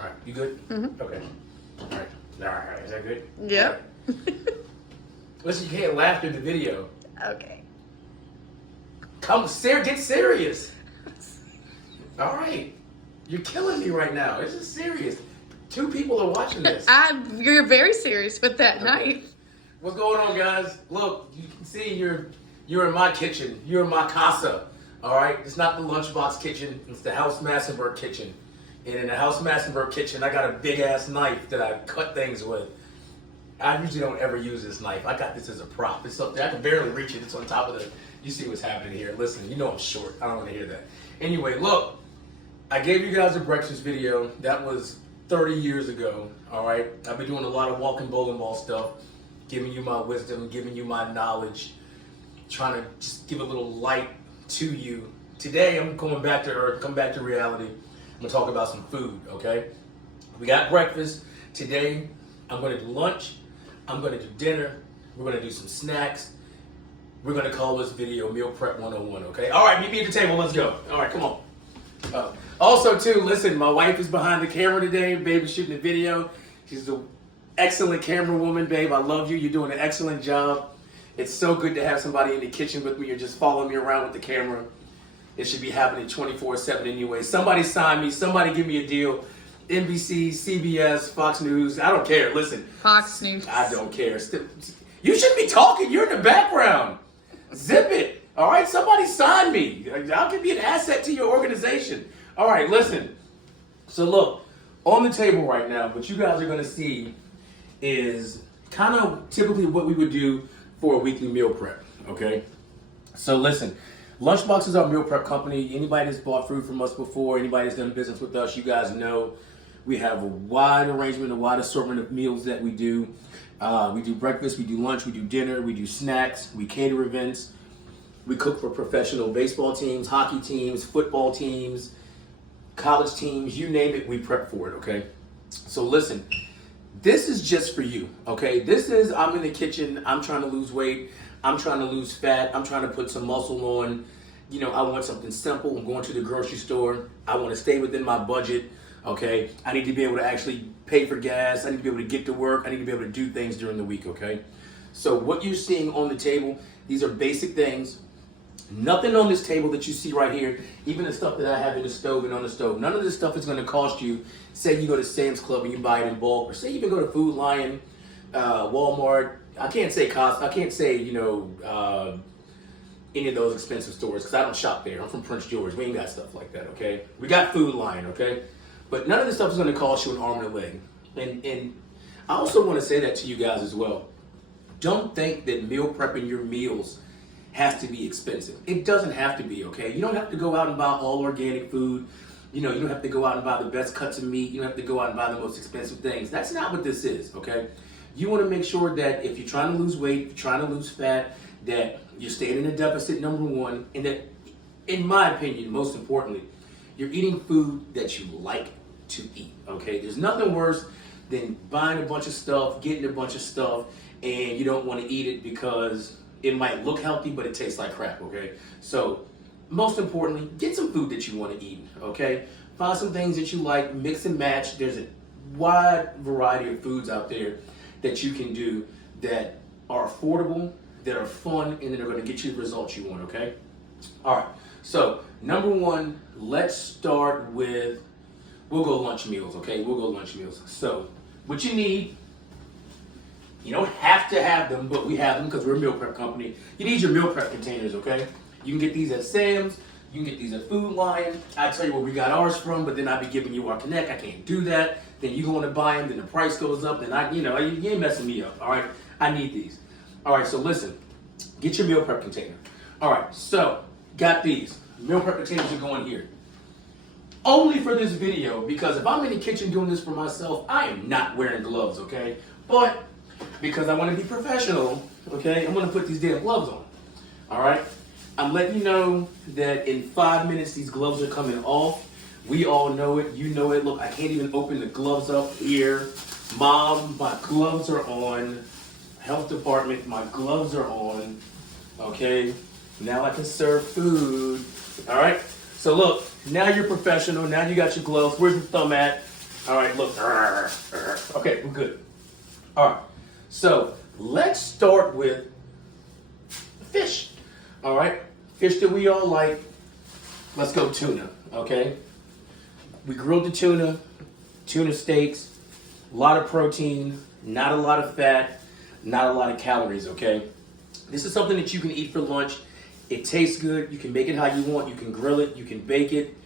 All right, you good? Mm-hmm. Okay. All right, is that good? Yep. Listen, you can't laugh in the video. Okay. Get serious. All right. You're killing me right now. This is serious. 2 people are watching this. You're very serious with that knife. What's going on, guys? Look, you can see you're in my kitchen. You're in my casa. All right? It's not the Lunchbox kitchen. It's the House Massenburg kitchen. And in the House Massenburg kitchen, I got a big-ass knife that I cut things with. I usually don't ever use this knife. I got this as a prop. It's up there. I can barely reach it. It's on top of the... You see what's happening here. Listen, you know I'm short. I don't want to hear that. Anyway, look. I gave you guys a breakfast video. That was 30 years ago. All right? I've been doing a lot of walking bowling ball stuff. Giving you my wisdom. Giving you my knowledge. Trying to just give a little light to you. Today, I'm going back to earth. Come back to reality. I'm going to talk about some food, okay? We got breakfast. Today, I'm going to do lunch. I'm going to do dinner. We're going to do some snacks. We're going to call this video Meal Prep 101, okay? All right, meet me at the table. Let's go. All right, come on. Also, too, listen, my wife is behind the camera today. Babe is shooting a video. She's an excellent camera woman, babe. I love you. You're doing an excellent job. It's so good to have somebody in the kitchen with me. You're just following me around with the camera. It should be happening 24/7 anyway. Somebody sign me. Somebody give me a deal. NBC, CBS, Fox News. I don't care. Listen. Fox News. I don't care. You shouldn't be talking. You're in the background. Zip it. All right? Somebody sign me. I'll give you an asset to your organization. All right, listen. So look, on the table right now, what you guys are going to see is kind of typically what we would do for a weekly meal prep, okay? So listen, Lunchbox is our meal prep company. Anybody that's bought food from us before, anybody that's done business with us, you guys know we have a wide arrangement, a wide assortment of meals that we do. We do breakfast, we do lunch, we do dinner, we do snacks, we cater events. We cook for professional baseball teams, hockey teams, football teams, college teams, you name it, we prep for it, okay? So listen, this is just for you, okay? I'm in the kitchen, I'm trying to lose weight, I'm trying to lose fat, I'm trying to put some muscle on. You know, I want something simple. I'm going to the grocery store. I want to stay within my budget, okay? I need to be able to actually pay for gas. I need to be able to get to work. I need to be able to do things during the week, okay? So what you're seeing on the table, these are basic things. Nothing on this table that you see right here, even the stuff that I have in the stove and on the stove, none of this stuff is going to cost you. Say you go to Sam's Club and you buy it in bulk, or say you even go to Food Lion, Walmart. I can't say cost. I can't say, any of those expensive stores because I don't shop there. I'm from Prince George. We ain't got stuff like that, okay? We got Food Lion, okay? But none of this stuff is going to cost you an arm and a leg. And I also want to say that to you guys as well. Don't think that meal prepping your meals has to be expensive. It doesn't have to be, okay? You don't have to go out and buy all organic food. You don't have to go out and buy the best cuts of meat. You don't have to go out and buy the most expensive things. That's not what this is, okay? You want to make sure that if you're trying to lose weight, if you're trying to lose fat, that you're staying in a deficit, number one, and that, in my opinion, most importantly, you're eating food that you like to eat, okay? There's nothing worse than buying a bunch of stuff, getting a bunch of stuff, and you don't want to eat it because it might look healthy, but it tastes like crap, okay? So, most importantly, get some food that you want to eat, okay? Find some things that you like, mix and match. There's a wide variety of foods out there that you can do that are affordable, that are fun, and that are going to get you the results you want, okay? All right, so number one, let's start with, we'll go lunch meals, okay? We'll go lunch meals. So what you need, you don't have to have them, but we have them because we're a meal prep company. You need your meal prep containers, okay? You can get these at Sam's. You can get these at Food Lion. I tell you where we got ours from, but then I'll be giving you our Connect. I can't do that. Then you go to buy them, then the price goes up, then you ain't messing me up, all right? I need these. All right, so listen, get your meal prep container. All right, so got these. Meal prep containers are going here. Only for this video, because if I'm in the kitchen doing this for myself, I am not wearing gloves, okay? But because I want to be professional, okay, I'm going to put these damn gloves on, all right? I'm letting you know that in 5 minutes, these gloves are coming off. We all know it. You know it. Look, I can't even open the gloves up here. Mom, my gloves are on. Health department, my gloves are on. Okay, now I can serve food. All right, so look, now you're professional. Now you got your gloves. Where's your thumb at? All right, look. Okay, we're good. All right, so let's start with fish. All right, fish that we all like. Let's go tuna, okay? We grilled the tuna steaks, a lot of protein, not a lot of fat, not a lot of calories, okay? This is something that you can eat for lunch. It tastes good. You can make it how you want. You can grill it. You can bake it.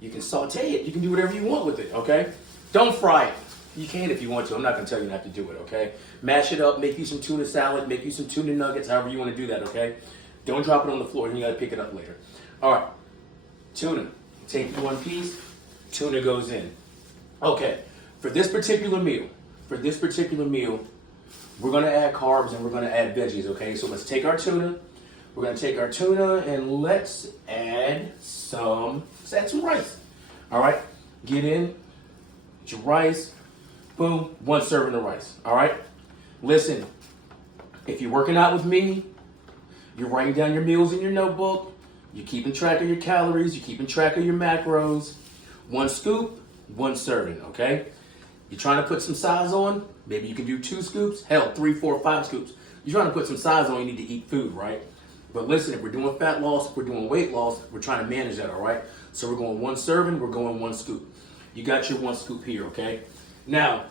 You can saute it. You can do whatever you want with it, okay? Don't fry it. You can if you want to. I'm not going to tell you not to do it, okay? Mash it up. Make you some tuna salad. Make you some tuna nuggets, however you want to do that, okay? Don't drop it on the floor. You got to pick it up later. All right. Tuna. Take one piece. Tuna goes in. Okay. For this particular meal, we're going to add carbs and we're going to add veggies, okay? So let's take our tuna. We're going to take our tuna and let's add some rice. All right? Get in. Get your rice. Boom. 1 serving of rice. All right? Listen, if you're working out with me, you're writing down your meals in your notebook. You're keeping track of your calories. You're keeping track of your macros. 1 scoop, 1 serving, okay? You're trying to put some size on. Maybe you can do 2 scoops. Hell, 3, 4, 5 scoops. You're trying to put some size on. You need to eat food, right? But listen, if we're doing fat loss, if we're doing weight loss, we're trying to manage that, all right? So we're going 1 serving. We're going 1 scoop. You got your 1 scoop here, okay? Now,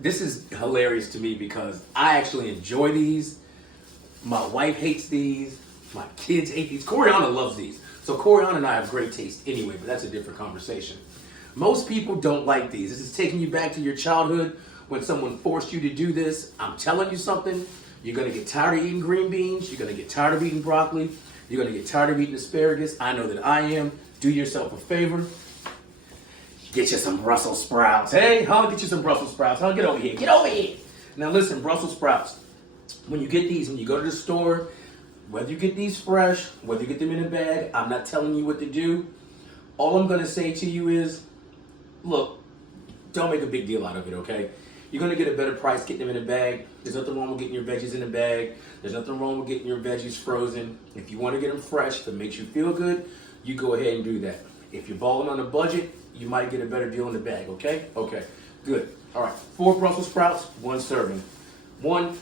this is hilarious to me because I actually enjoy these. My wife hates these. My kids hate these. Coriana loves these. So Coriana and I have great taste anyway, but that's a different conversation. Most people don't like these. This is taking you back to your childhood when someone forced you to do this. I'm telling you something. You're going to get tired of eating green beans. You're going to get tired of eating broccoli. You're going to get tired of eating asparagus. I know that I am. Do yourself a favor. Get you some Brussels sprouts. Hey, huh? Get you some Brussels sprouts. Huh? Get over here. Get over here. Now listen, Brussels sprouts. When you get these, when you go to the store, whether you get these fresh, whether you get them in a bag, I'm not telling you what to do. All I'm going to say to you is, look, don't make a big deal out of it, okay? You're going to get a better price getting them in a bag. There's nothing wrong with getting your veggies in a bag. There's nothing wrong with getting your veggies frozen. If you want to get them fresh, if it makes you feel good, you go ahead and do that. If you're balling on a budget, you might get a better deal in the bag, okay? Okay, good. All right, 4 Brussels sprouts, 1 serving. 1,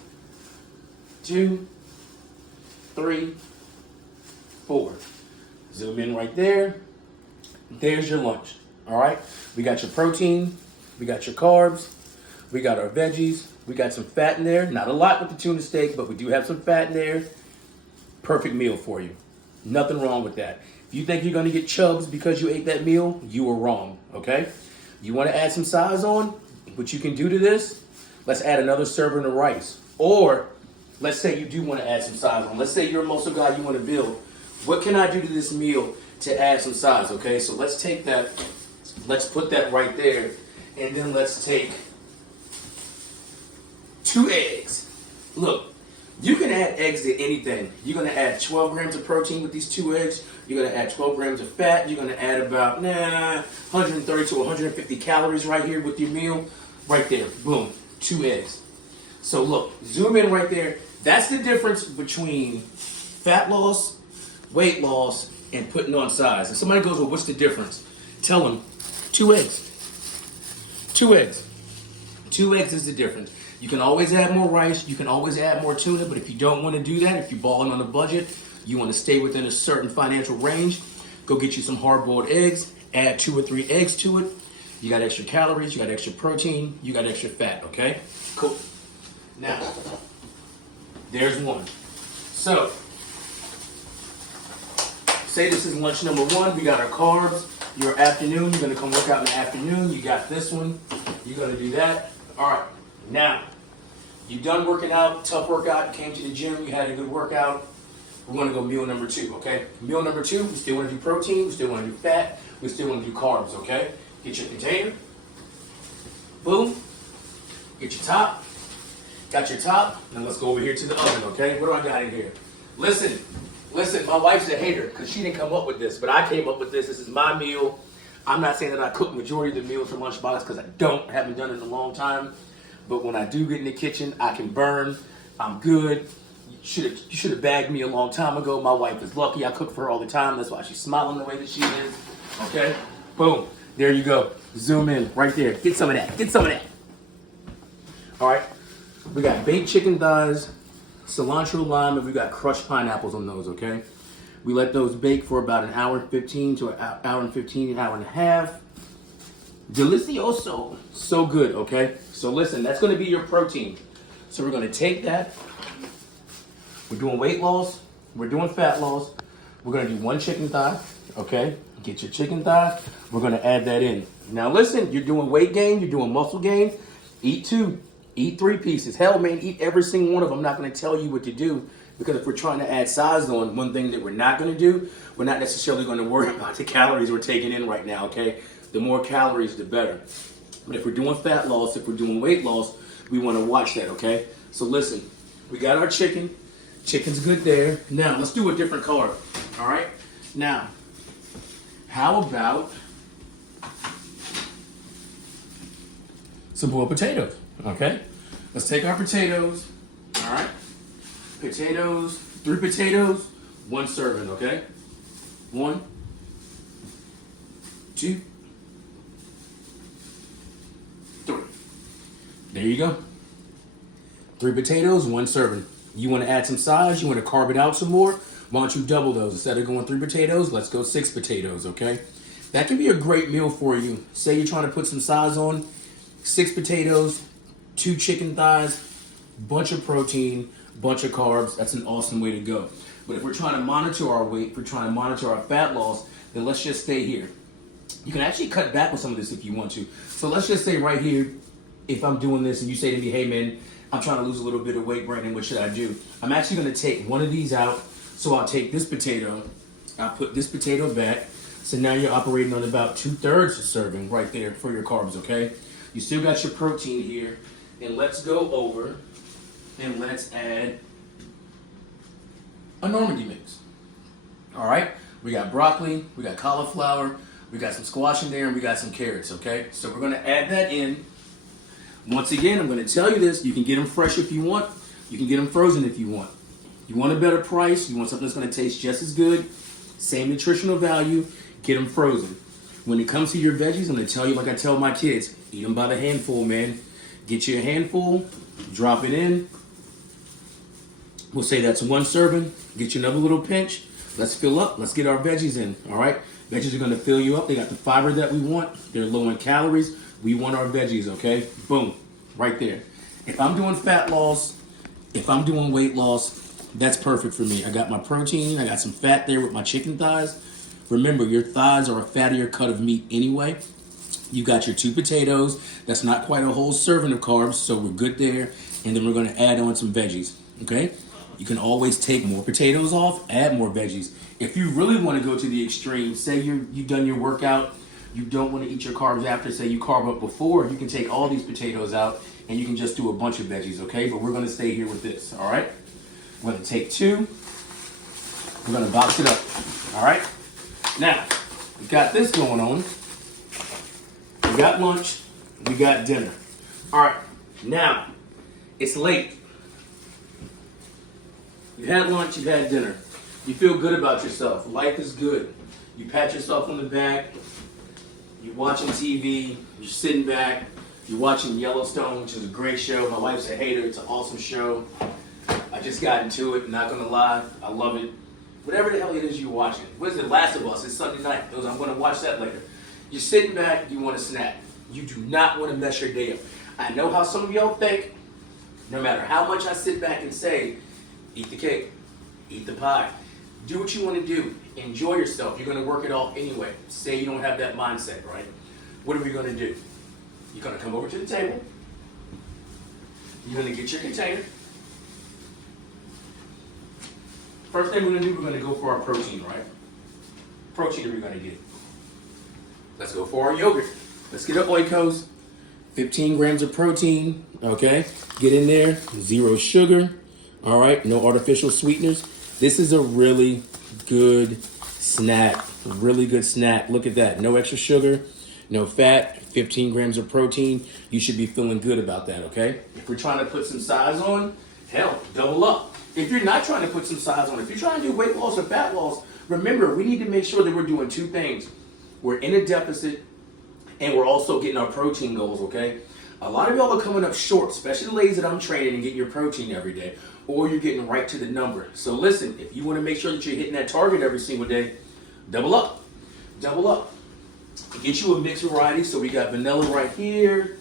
2, 3, 4. Zoom in right there. There's your lunch. All right. We got your protein. We got your carbs. We got our veggies. We got some fat in there. Not a lot with the tuna steak, but we do have some fat in there. Perfect meal for you. Nothing wrong with that. If you think you're going to get chubs because you ate that meal, you were wrong. Okay. You want to add some size on? What you can do to this? Let's add another serving of rice. Or let's say you do want to add some size on. Let's say you're a muscle guy, you want to build. What can I do to this meal to add some size, okay? So let's take that, let's put that right there, and then let's take 2 eggs. Look, you can add eggs to anything. You're going to add 12 grams of protein with these 2 eggs. You're going to add 12 grams of fat. You're going to add about 130 to 150 calories right here with your meal. Right there, boom, 2 eggs. So look, zoom in right there. That's the difference between fat loss, weight loss, and putting on size. If somebody goes, well, what's the difference? Tell them 2 eggs. 2 eggs. 2 eggs is the difference. You can always add more rice. You can always add more tuna. But if you don't want to do that, if you're balling on a budget, you want to stay within a certain financial range, go get you some hard-boiled eggs. Add 2 or 3 eggs to it. You got extra calories. You got extra protein. You got extra fat, okay? Cool. Now, there's one. So, say this is lunch number 1. We got our carbs. Your afternoon, you're going to come work out in the afternoon. You got this one. You're going to do that. All right. Now, you done working out, tough workout, you came to the gym, you had a good workout. We're going to go meal number 2, okay? Meal number 2, we still want to do protein, we still want to do fat, we still want to do carbs, okay? Get your container. Boom. Get your top. Got your top. Now let's go over here to the oven, okay? What do I got in here? Listen, my wife's a hater because she didn't come up with this, but I came up with this. This is my meal. I'm not saying that I cook majority of the meals for Lunchbox because I haven't done it in a long time. But when I do get in the kitchen, I can burn. I'm good. You should have bagged me a long time ago. My wife is lucky. I cook for her all the time. That's why she's smiling the way that she is. Okay? Boom. There you go. Zoom in right there. Get some of that. Get some of that. All right. We got baked chicken thighs, cilantro lime, and we got crushed pineapples on those, okay? We let those bake for about an hour and 15 to an hour and 15, an hour and a half. Delicioso. So good, okay? So listen, that's gonna be your protein. So we're gonna take that. We're doing weight loss. We're doing fat loss. We're gonna do one chicken thigh, okay? Get your chicken thigh. We're gonna add that in. Now listen, you're doing weight gain, you're doing muscle gain. Eat 2, eat 3 pieces. Hell, man, eat every single one of them. I'm not gonna tell you what to do because if we're trying to add size on, one thing that we're not gonna do, we're not necessarily gonna worry about the calories we're taking in right now, okay? The more calories, the better. But if we're doing fat loss, if we're doing weight loss, we wanna watch that, okay? So listen, we got our chicken. Chicken's good there. Now, let's do a different color, all right? Now, how about some boiled potatoes, okay? Let's take our potatoes, all right? Potatoes, 3 potatoes, 1 serving, okay? 1, 2, 3. There you go. 3 potatoes, 1 serving. You want to add some size, you want to carve it out some more, why don't you double those? Instead of going 3 potatoes, let's go 6 potatoes, okay? That can be a great meal for you. Say you're trying to put some size on, 6 potatoes, 2 chicken thighs, bunch of protein, bunch of carbs. That's an awesome way to go. But if we're trying to monitor our weight, if we're trying to monitor our fat loss, then let's just stay here. You can actually cut back on some of this if you want to. So let's just say right here, if I'm doing this and you say to me, hey man, I'm trying to lose a little bit of weight, Brandon, what should I do? I'm actually gonna take one of these out. So I'll take this potato, I'll put this potato back. So now you're operating on about 2/3 serving right there for your carbs, okay? You still got your protein here. And let's go over and let's add a Normandy mix. All right, we got broccoli, we got cauliflower, we got some squash in there, and we got some carrots, okay? So we're gonna add that in. Once again, I'm gonna tell you this, you can get them fresh if you want, you can get them frozen if you want. You want a better price, you want something that's gonna taste just as good, same nutritional value, get them frozen. When it comes to your veggies, I'm gonna tell you like I tell my kids, eat them by the handful, man. Get you a handful, drop it in. We'll say that's 1 serving, get you another little pinch. Let's fill up, let's get our veggies in, all right? Veggies are gonna fill you up, they got the fiber that we want, they're low in calories. We want our veggies, okay? Boom, right there. If I'm doing fat loss, if I'm doing weight loss, that's perfect for me. I got my protein, I got some fat there with my chicken thighs. Remember, your thighs are a fattier cut of meat anyway. You got your 2 potatoes. That's not quite a whole serving of carbs, so we're good there. And then we're gonna add on some veggies, okay? You can always take more potatoes off, add more veggies. If you really wanna go to the extreme, say you've done your workout, you don't wanna eat your carbs after, say you carb up before, you can take all these potatoes out and you can just do a bunch of veggies, okay? But we're gonna stay here with this, all right? We're gonna take 2, we're gonna box it up, all right? Now, we got this going on. We got lunch, we got dinner. All right, now, it's late. You had lunch, you had dinner. You feel good about yourself. Life is good. You pat yourself on the back. You're watching TV. You're sitting back. You're watching Yellowstone, which is a great show. My wife's a hater. It's an awesome show. I just got into it. Not gonna lie, I love it. Whatever the hell it is you're watching. What is it? Last of Us. It's Sunday night. I'm gonna watch that later. You're sitting back. You want a snack. You do not want to mess your day up. I know how some of y'all think. No matter how much I sit back and say, eat the cake, eat the pie. Do what you want to do. Enjoy yourself. You're going to work it off anyway. Say you don't have that mindset, right? What are we going to do? You're going to come over to the table. You're going to get your container. First thing we're going to do, we're going to go for our protein, right? Protein are we going to get? Let's go for our yogurt. Let's get our Oikos. 15 grams of protein, okay? Get in there, 0 sugar, all right? No artificial sweeteners. This is a really good snack, really good snack. Look at that, no extra sugar, no fat, 15 grams of protein. You should be feeling good about that, okay? If we're trying to put some size on, hell, double up. If you're not trying to put some size on, if you're trying to do weight loss or fat loss, remember, we need to make sure that we're doing 2 things. We're in a deficit And we're also getting our protein goals, okay? A lot of y'all are coming up short, especially the ladies that I'm training and getting your protein every day, or you're getting right to the number. So listen, if you want to make sure that you're hitting that target every single day, double up. Double up. Get you a mixed variety. So we got vanilla right here.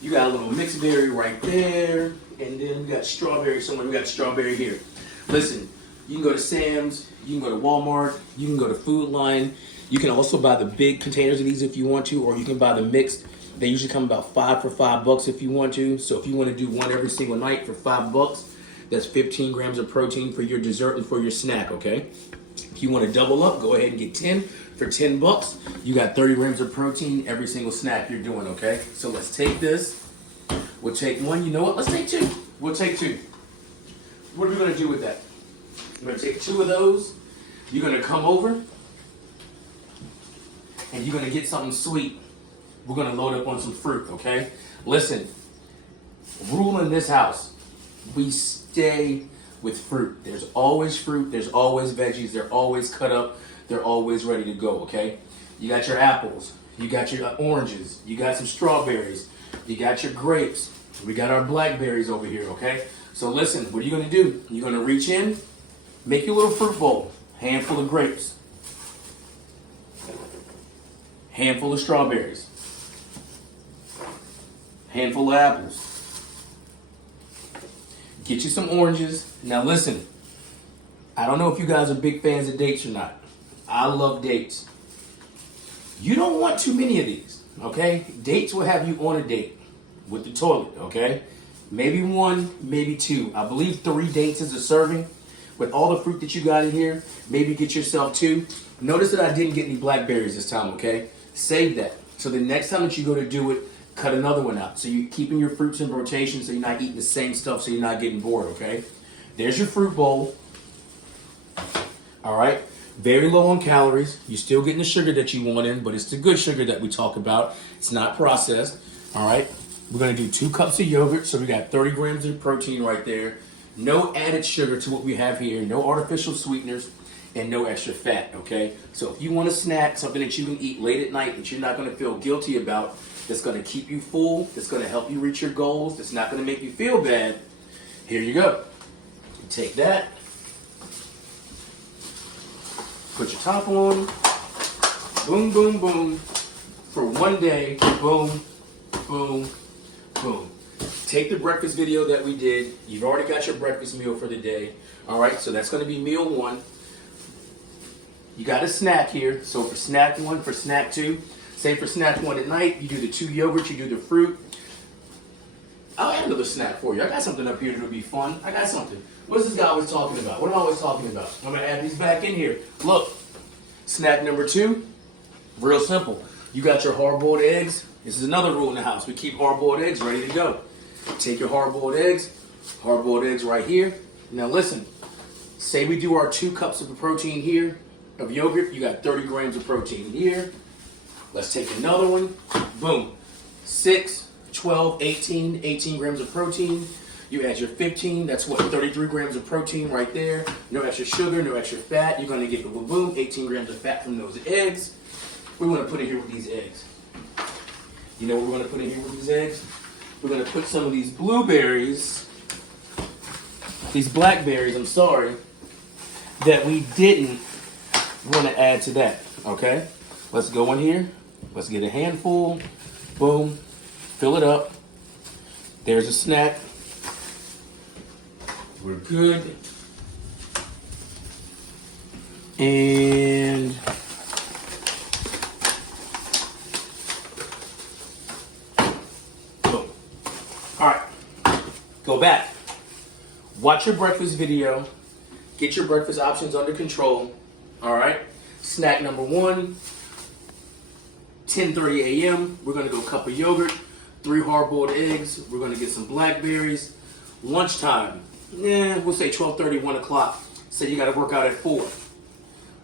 You got a little mixed berry right there. And then we got strawberry somewhere. We got strawberry here. Listen, you can go to Sam's, you can go to Walmart, you can go to Food Line. You can also buy the big containers of these if you want to, or you can buy the mixed. They usually come about 5 for $5 if you want to. So if you want to do one every single night for $5, that's 15 grams of protein for your dessert and for your snack, okay? If you want to double up, go ahead and get 10 for $10. You got 30 grams of protein every single snack you're doing, okay? So let's take this. We'll take one. You know what? Let's take two. We'll take two. What are we going to do with that? We're going to take 2 of those. You're going to come over and you're going to get something sweet. We're going to load up on some fruit, okay? Listen, rule in this house, we stay with fruit. There's always fruit. There's always veggies. They're always cut up. They're always ready to go, okay? You got your apples. You got your oranges. You got some strawberries. You got your grapes. We got our blackberries over here, okay? So listen, what are you going to do? You're going to reach in, make your little fruit bowl. Handful of grapes. Handful of strawberries. Handful of apples. Get you some oranges. Now listen, I don't know if you guys are big fans of dates or not. I love dates. You don't want too many of these, okay? Dates will have you on a date with the toilet, okay? Maybe 1, maybe 2. I believe 3 dates is a serving. With all the fruit that you got in here, maybe get yourself 2. Notice that I didn't get any blackberries this time, okay? Save that. So the next time that you go to do it, cut another one out. So you're keeping your fruits in rotation so you're not eating the same stuff so you're not getting bored, okay? There's your fruit bowl. All right? Very low on calories. You're still getting the sugar that you want in, but it's the good sugar that we talk about. It's not processed. All right? We're going to do 2 cups of yogurt. So we got 30 grams of protein right there. No added sugar to what we have here. No artificial sweeteners. And no extra fat, okay? So if you want a snack, something that you can eat late at night that you're not going to feel guilty about, that's going to keep you full, that's going to help you reach your goals, that's not going to make you feel bad, here you go. Take that. Put your top on. Boom, boom, boom. For one day, boom, boom, boom. Take the breakfast video that we did. You've already got your breakfast meal for the day. All right, so that's going to be meal 1. You got a snack here. So for snack 1, for snack 2, say for snack 1 at night, you do the 2 yogurts, you do the fruit. I'll add another snack for you. I got something up here that'll be fun. I got something. What is this guy always talking about? What am I always talking about? I'm going to add these back in here. Look, snack number 2, real simple. You got your hard-boiled eggs. This is another rule in the house. We keep hard-boiled eggs ready to go. Take your hard-boiled eggs right here. Now listen, say we do our 2 cups of protein here, of yogurt, you got 30 grams of protein here. Let's take another one. Boom. 6, 12, 18 grams of protein. You add your 15, that's what, 33 grams of protein right there. No extra sugar, no extra fat. You're going to get the boom, 18 grams of fat from those eggs. We want to put in here with these eggs. You know what we're going to put in here with these eggs? We're going to put some of these blueberries, these blackberries, I'm sorry, that we didn't want to add to that, okay? Let's go in here. Let's get a handful. Boom. Fill it up. There's a snack. We're good. And boom. All right. Go back. Watch your breakfast video. Get your breakfast options under control. All right. Snack number 1, 10:30 a.m. We're gonna go cup of yogurt, 3 hard-boiled eggs. We're gonna get some blackberries. Lunchtime, we'll say 12:30, 1 o'clock. Say you gotta work out at 4.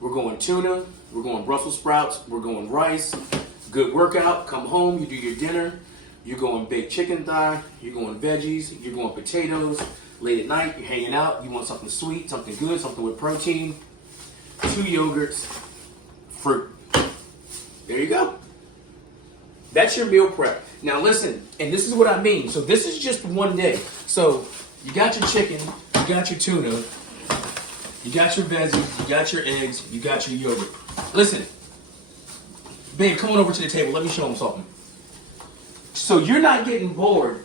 We're going tuna. We're going Brussels sprouts. We're going rice. Good workout. Come home. You do your dinner. You're going baked chicken thigh. You're going veggies. You're going potatoes. Late at night, you're hanging out. You want something sweet, something good, something with protein. 2 yogurts, fruit. There you go. That's your meal prep. Now listen, and this is what I mean. So this is just one day. So you got your chicken, you got your tuna, you got your veggies, you got your eggs, you got your yogurt. Listen, babe, come on over to the table. Let me show them something. So you're not getting bored.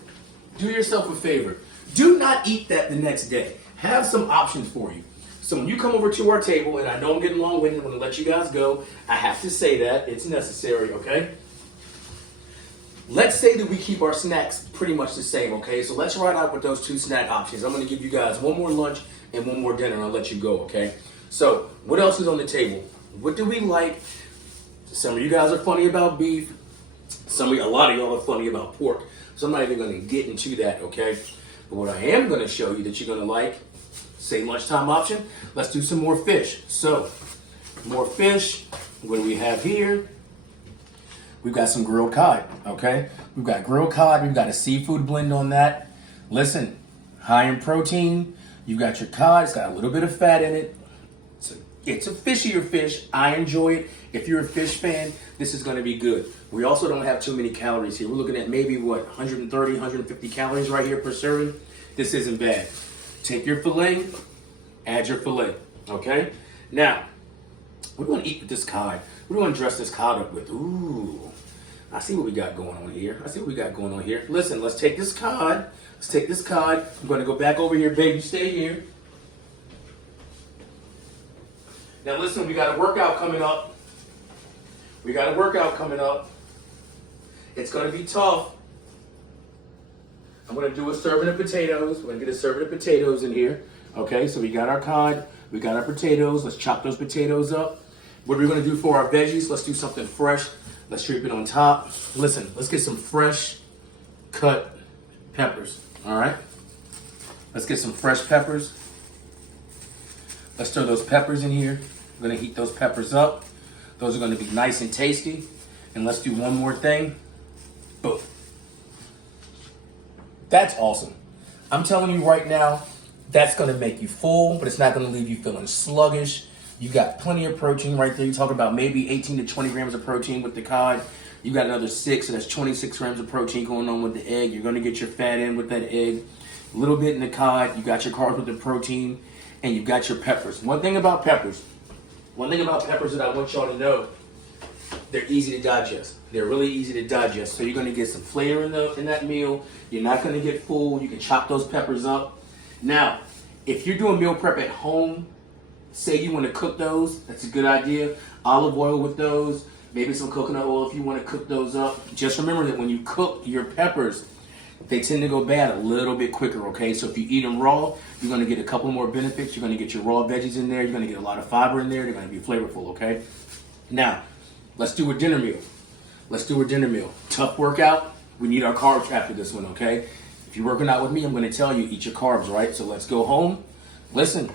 Do yourself a favor. Do not eat that the next day. Have some options for you. So when you come over to our table, and I know I'm getting long-winded, I'm going to let you guys go. I have to say that. It's necessary, okay? Let's say that we keep our snacks pretty much the same, okay? So let's ride out with those 2 snack options. I'm going to give you guys one more lunch and one more dinner, and I'll let you go, okay? So what else is on the table? What do we like? Some of you guys are funny about beef. A lot of y'all are funny about pork. So I'm not even going to get into that, okay? But what I am going to show you that you're going to like, same lunchtime option, let's do some more fish. So, more fish. What do we have here? We've got some grilled cod, okay? We've got grilled cod. We've got a seafood blend on that. Listen, high in protein. You've got your cod. It's got a little bit of fat in it. It's a fishier fish. I enjoy it. If you're a fish fan, this is going to be good. We also don't have too many calories here. We're looking at maybe, 130, 150 calories right here per serving. This isn't bad. Take your filet, add your filet, okay? Now, what do you want to eat with this cod? What do you want to dress this cod up with? Ooh, I see what we got going on here. Listen, let's take this cod. I'm going to go back over here, baby. Stay here. Now listen, we got a workout coming up. It's going to be tough. I'm going to do a serving of potatoes. We're going to get a serving of potatoes in here. Okay, so we got our cod. We got our potatoes. Let's chop those potatoes up. What are we going to do for our veggies? Let's do something fresh. Let's drape it on top. Listen, let's get some fresh cut peppers. All right? Let's get some fresh peppers. Let's throw those peppers in here. We're going to heat those peppers up. Those are going to be nice and tasty. And let's do one more thing. Boom. That's awesome. I'm telling you right now, that's going to make you full, but it's not going to leave you feeling sluggish. You got plenty of protein right there. You talk about maybe 18 to 20 grams of protein with the cod. You got another 6, so that's 26 grams of protein going on with the egg. You're going to get your fat in with that egg. A little bit in the cod. You got your carbs with the protein, and you got your peppers. One thing about peppers that I want y'all to know, they're easy to digest. They're really easy to digest. So you're going to get some flavor in that meal. You're not going to get full. You can chop those peppers up. Now, if you're doing meal prep at home, say you want to cook those, that's a good idea. Olive oil with those, maybe some coconut oil if you want to cook those up. Just remember that when you cook your peppers, they tend to go bad a little bit quicker, okay? So if you eat them raw, you're going to get a couple more benefits. You're going to get your raw veggies in there. You're going to get a lot of fiber in there. They're going to be flavorful, okay? Now, let's do a dinner meal. Tough workout. We need our carbs after this one, okay? If you're working out with me, I'm going to tell you, eat your carbs, right? So let's go home. Listen,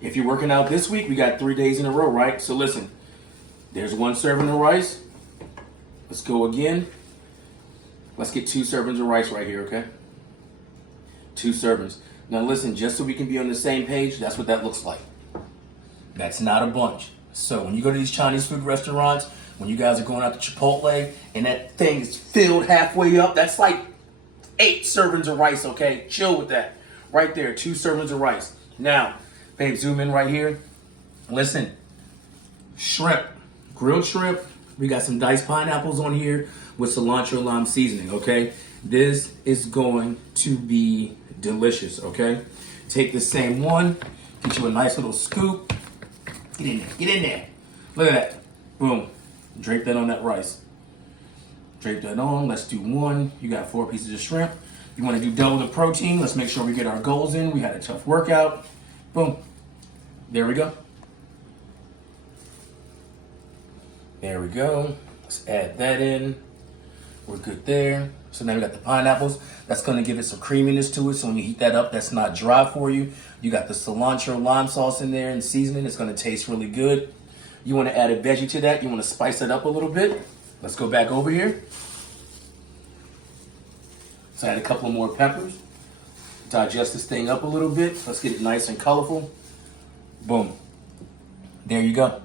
if you're working out this week, we got 3 days in a row, right? So listen, there's 1 serving of rice. Let's go again. Let's get 2 servings of rice right here, okay? 2 servings. Now listen, just so we can be on the same page, that's what that looks like. That's not a bunch. So when you go to these Chinese food restaurants, when you guys are going out to Chipotle and that thing is filled halfway up, that's like 8 servings of rice, okay? Chill with that. Right there, 2 servings of rice. Now, babe, zoom in right here. Listen, shrimp, grilled shrimp. We got some diced pineapples on here with cilantro lime seasoning, okay? This is going to be delicious, okay? Take the same one, get you a nice little scoop. Get in there. Look at that. Boom. Drape that on that rice. Drape that on. Let's do 1. You got 4 pieces of shrimp. You want to do double the protein. Let's make sure we get our goals in. We had a tough workout. Boom. There we go. There we go. Let's add that in. We're good there. So now we got the pineapples. That's going to give it some creaminess to it. So when you heat that up, that's not dry for you. You got the cilantro lime sauce in there and seasoning. It's going to taste really good. You want to add a veggie to that. You want to spice it up a little bit. Let's go back over here. So add a couple more peppers. Digest this thing up a little bit. Let's get it nice and colorful. Boom. There you go.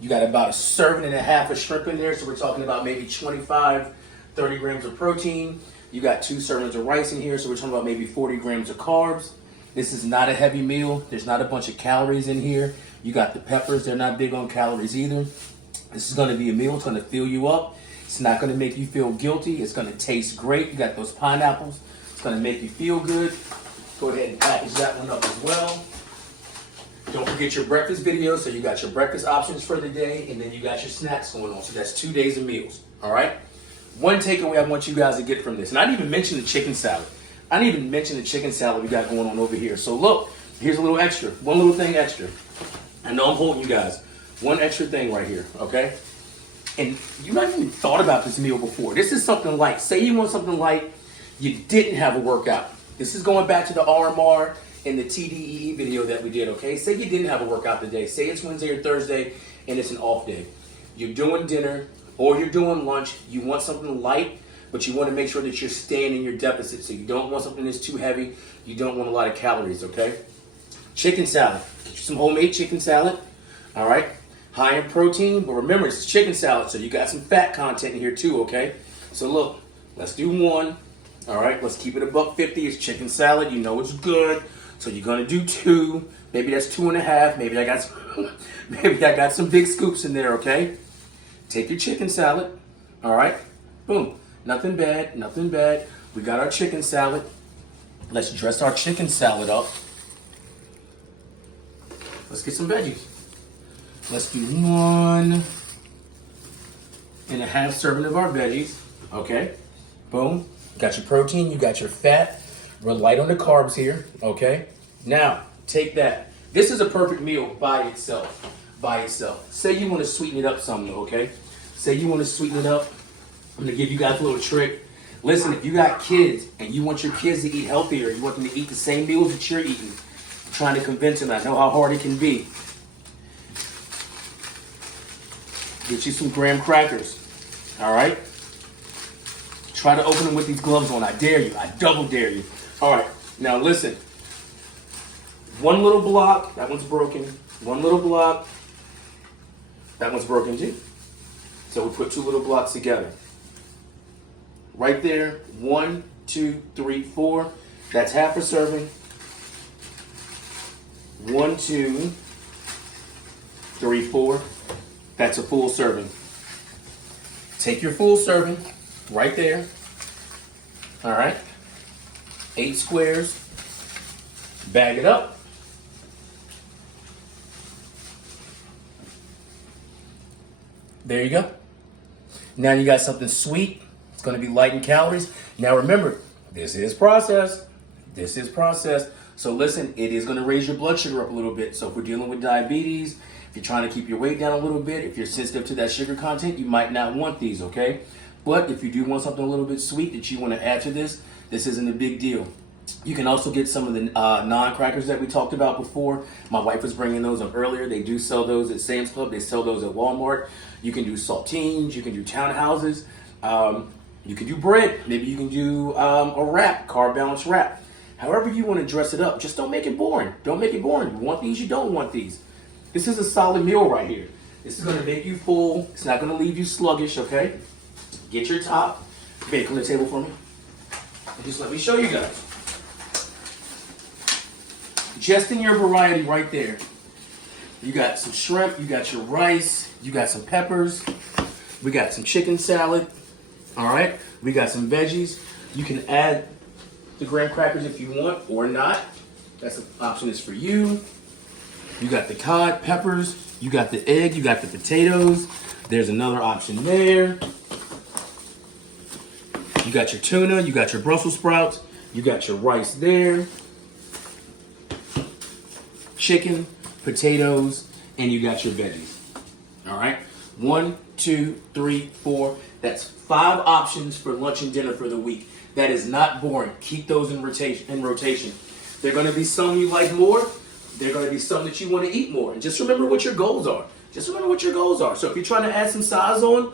You got about a serving and a half of shrimp in there, so we're talking about maybe 25, 30 grams of protein. You got 2 servings of rice in here, so we're talking about maybe 40 grams of carbs. This is not a heavy meal. There's not a bunch of calories in here. You got the peppers. They're not big on calories either. This is going to be a meal. It's going to fill you up. It's not going to make you feel guilty. It's going to taste great. You got those pineapples. It's going to make you feel good. Go ahead and package that one up as well. Don't forget your breakfast video. So you got your breakfast options for the day, and then you got your snacks going on. So that's 2 days of meals. All right. One takeaway I want you guys to get from this, and I didn't even mention the chicken salad. I didn't even mention the chicken salad we got going on over here. So look, here's a little extra. One little thing extra. I know I'm holding you guys. One extra thing right here, okay? And you might even thought about this meal before. This is something light. Say you want something light, you didn't have a workout. This is going back to the RMR and the TDEE video that we did, okay? Say you didn't have a workout today. Say it's Wednesday or Thursday and it's an off day. You're doing dinner or you're doing lunch. You want something light, but you want to make sure that you're staying in your deficit. So you don't want something that's too heavy. You don't want a lot of calories, okay? Chicken salad. Get you some homemade chicken salad, all right? High in protein, but remember, it's chicken salad, so you got some fat content in here too, okay? So look, let's do one, all right? Let's keep it $1.50. It's chicken salad. You know it's good. So you're gonna do 2. Maybe that's 2.5. Maybe I got some, maybe I got some big scoops in there, okay? Take your chicken salad, all right? Boom. Nothing bad, nothing bad. We got our chicken salad. Let's dress our chicken salad up. Let's get some veggies. Let's do 1.5 serving of our veggies. Okay. Boom. You got your protein, you got your fat. We're light on the carbs here. Okay. Now, take that. This is a perfect meal by itself. By itself. Say you want to sweeten it up some though, okay? Say you want to sweeten it up. I'm gonna give you guys a little trick. Listen, if you got kids and you want your kids to eat healthier, you want them to eat the same meals that you're eating, I'm trying to convince them. I know how hard it can be. Get you some graham crackers, all right? Try to open them with these gloves on. I dare you. I double dare you. All right, now listen. One little block, that one's broken. One little block, that one's broken too. So we put 2 little blocks together. Right there, 1, 2, 3, 4. That's half a serving. 1, 2, 3, 4. That's a full serving. Take your full serving right there. All right. 8 squares. Bag it up. There you go. Now you got something sweet. It's going to be light in calories. Now remember, this is processed. This is processed. So listen, it is going to raise your blood sugar up a little bit. So if we're dealing with diabetes, if you're trying to keep your weight down a little bit, if you're sensitive to that sugar content, you might not want these, okay? But if you do want something a little bit sweet that you want to add to this isn't a big deal. You can also get some of the non-crackers that we talked about before. My wife was bringing those up earlier. They do sell those at Sam's Club. They sell those at Walmart. You can do saltines. You can do townhouses. You can do bread. Maybe you can do a wrap, carb balance wrap. However you want to dress it up, just don't make it boring. Don't make it boring. You want these, you don't want these. This is a solid meal right here. This is going to make you full. It's not going to leave you sluggish, okay? Get your top. Bake on the table for me. And just let me show you guys. Just in your variety right there. You got some shrimp, you got your rice, you got some peppers, we got some chicken salad, all right? We got some veggies. You can add the graham crackers if you want or not. That's an option is for you. You got the cod, peppers, you got the egg, you got the potatoes. There's another option there. You got your tuna, you got your Brussels sprouts, you got your rice there. Chicken, potatoes, and you got your veggies. All right? 1, 2, 3, 4. That's 5 options for lunch and dinner for the week. That is not boring. Keep those in rotation. There are going to be some you like more. There are going to be some that you want to eat more. And just remember what your goals are. Just remember what your goals are. So if you're trying to add some size on,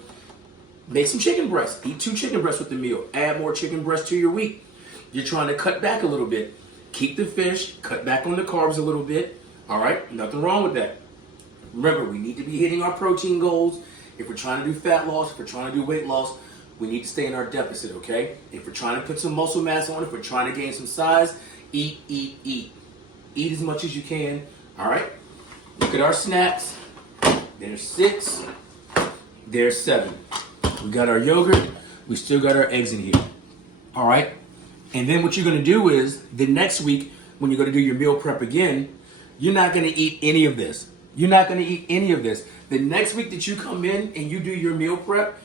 make some chicken breasts. Eat 2 chicken breasts with the meal. Add more chicken breasts to your week. You're trying to cut back a little bit. Keep the fish. Cut back on the carbs a little bit. All right? Nothing wrong with that. Remember, we need to be hitting our protein goals. If we're trying to do fat loss, if we're trying to do weight loss, we need to stay in our deficit, okay? If we're trying to put some muscle mass on, if we're trying to gain some size, eat, eat, eat. Eat as much as you can, all right? Look at our snacks. There's 6, there's 7. We got our yogurt, we still got our eggs in here, all right? And then what you're gonna do is, the next week, when you're gonna do your meal prep again, you're not gonna eat any of this. You're not gonna eat any of this. The next week that you come in and you do your meal prep,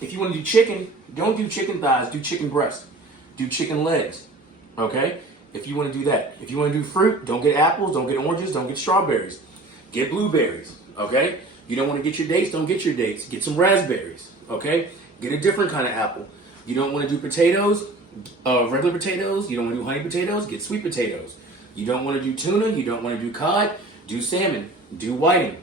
if you wanna do chicken, don't do chicken thighs, do chicken breast. Do chicken legs, okay? If you wanna do that. If you wanna do fruit, don't get apples, don't get oranges, don't get strawberries. Get blueberries, okay? You don't wanna get your dates, don't get your dates. Get some raspberries, okay? Get a different kind of apple. You don't wanna do potatoes, regular potatoes, you don't wanna do honey potatoes, get sweet potatoes. You don't wanna do tuna, you don't wanna do cod, do salmon, do whiting.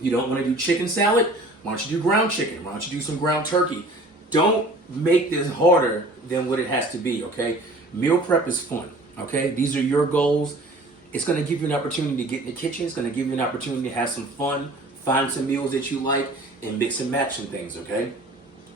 You don't wanna do chicken salad, why don't you do ground chicken? Why don't you do some ground turkey? Don't make this harder than what it has to be, okay? Meal prep is fun, okay? These are your goals. It's gonna give you an opportunity to get in the kitchen. It's gonna give you an opportunity to have some fun, find some meals that you like, and mix and match some things, okay?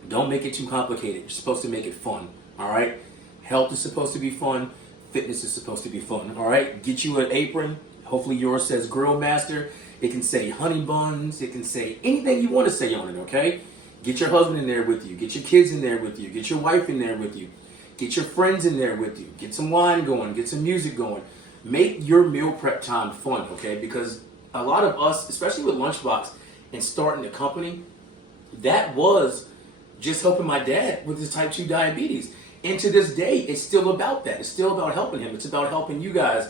Don't make it too complicated. You're supposed to make it fun, all right? Health is supposed to be fun. Fitness is supposed to be fun, all right? Get you an apron. Hopefully yours says Grill Master. It can say honey buns. It can say anything you want to say on it, okay? Get your husband in there with you. Get your kids in there with you. Get your wife in there with you. Get your friends in there with you. Get some wine going. Get some music going. Make your meal prep time fun, okay? Because a lot of us, especially with Lunchbox and starting the company, that was just helping my dad with his type 2 diabetes. And to this day, it's still about that. It's still about helping him. It's about helping you guys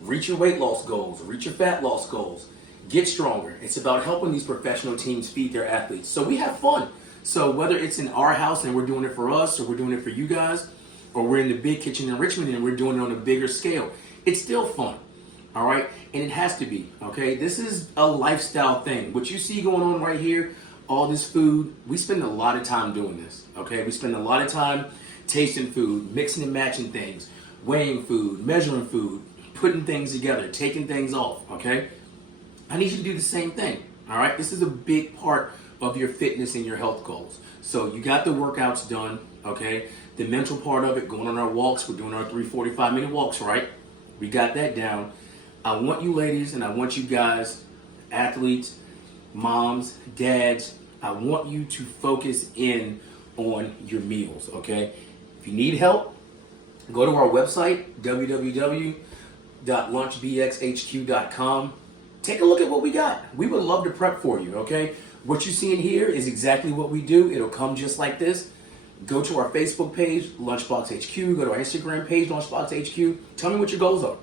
reach your weight loss goals, reach your fat loss goals, get stronger. It's about helping these professional teams feed their athletes. So we have fun. So whether it's in our house and we're doing it for us, or we're doing it for you guys, or we're in the big kitchen in Richmond and we're doing it on a bigger scale, it's still fun, all right? And it has to be, okay? This is a lifestyle thing. What you see going on right here, all this food, we spend a lot of time doing this, okay? We spend a lot of time tasting food, mixing and matching things, weighing food, measuring food, putting things together, taking things off, okay? I need you to do the same thing, all right? This is a big part of your fitness and your health goals. So you got the workouts done, okay? The mental part of it, going on our walks, we're doing our 3 45-minute walks, right? We got that down. I want you ladies and I want you guys, athletes, moms, dads, I want you to focus in on your meals, okay? If you need help, go to our website, www.lunchbxhq.com. Take a look at what we got. We would love to prep for you, okay? What you see in here is exactly what we do. It'll come just like this. Go to our Facebook page, Lunchbox HQ. Go to our Instagram page, Lunchbox HQ. Tell me what your goals are.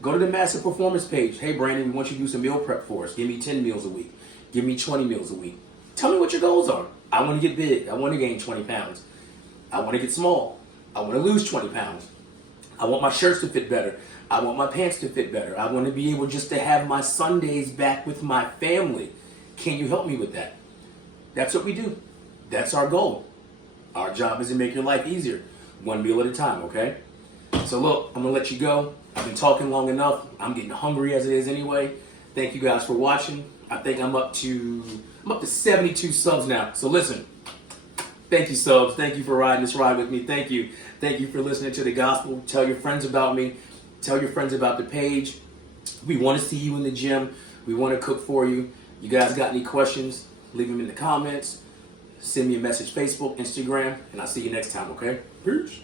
Go to the Massive Performance page. Hey, Brandon, we want you to do some meal prep for us. Give me 10 meals a week. Give me 20 meals a week. Tell me what your goals are. I want to get big. I want to gain 20 pounds. I want to get small. I want to lose 20 pounds. I want my shirts to fit better. I want my pants to fit better. I want to be able just to have my Sundays back with my family. Can you help me with that? That's what we do. That's our goal. Our job is to make your life easier, one meal at a time, okay? So look, I'm gonna let you go. I've been talking long enough. I'm getting hungry as it is anyway. Thank you guys for watching. I think I'm up to 72 subs now. So listen, thank you subs. Thank you for riding this ride with me. Thank you. Thank you for listening to the gospel. Tell your friends about me. Tell your friends about the page. We want to see you in the gym. We want to cook for you. You guys got any questions? Leave them in the comments. Send me a message, Facebook, Instagram, and I'll see you next time, okay? Peace.